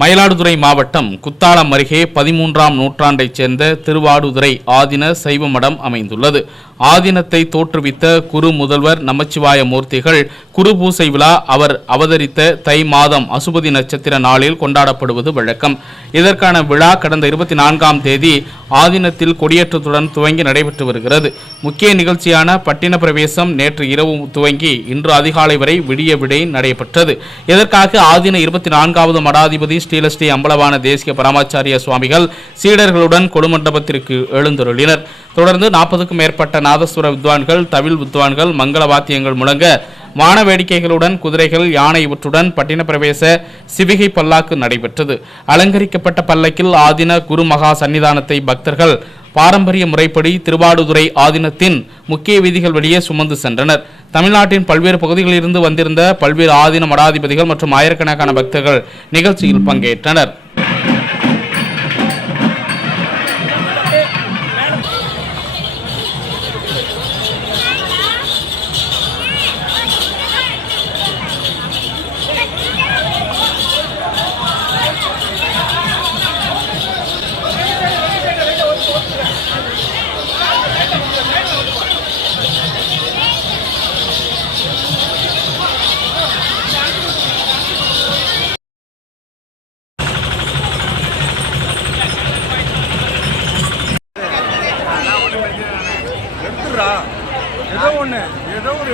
மயிலாடுதுறை மாவட்டம் குத்தாலம் அருகே 13ஆம் நூற்றாண்டைச் சேர்ந்த திருவாடுதுறை ஆதீன சைவ மடம் அமைந்துள்ளது. ஆதீனத்தை தோற்றுவித்த குரு முதல்வர் நமச்சிவாய மூர்த்திகள் குரு பூசை விழா அவர் அவதரித்த தை மாதம் அசுபதி நட்சத்திர நாளில் கொண்டாடப்படுவது வழக்கம். இதற்கான விழா கடந்த 24ஆம் தேதி ஆதீனத்தில் கொடியேற்றத்துடன் துவங்கி நடைபெற்று வருகிறது. முக்கிய நிகழ்ச்சியான பட்டின பிரவேசம் நேற்று இரவு துவங்கி இன்று அதிகாலை வரை விடிய விடை நடைபெற்றது. இதற்காக ஆதீன 24வது மடாதிபதி ஸ்ரீலஸ்ரீ அம்பலவான தேசிய பரமாச்சாரிய சுவாமிகள் சீடர்களுடன் கொலுமண்டபத்திற்கு எழுந்தருளினர். தொடர்ந்து 40க்கும் மேற்பட்ட நாதஸ்வர வித்வான்கள், தவில் வித்வான்கள், மங்கள வாத்தியங்கள் முழங்க வான வேடிக்கைகளுடன் குதிரைகள், யானை இவற்றுடன் பட்டின பிரவேச சிவிகை பல்லாக்கு நடைபெற்றது. அலங்கரிக்கப்பட்ட பல்லக்கில் ஆதீன குரு மகா சன்னிதானத்தை பக்தர்கள் பாரம்பரிய முறைப்படி திருவாடுதுறை ஆதீனத்தின் முக்கிய வீதிகள் வழியே சுமந்து சென்றனர். தமிழ்நாட்டின் பல்வேறு பகுதிகளிலிருந்து வந்திருந்த பல்வேறு ஆதீன மடாதிபதிகள் மற்றும் ஆயிரக்கணக்கான பக்தர்கள் நிகழ்ச்சியில் பங்கேற்றனர். ஏதோ ஒரு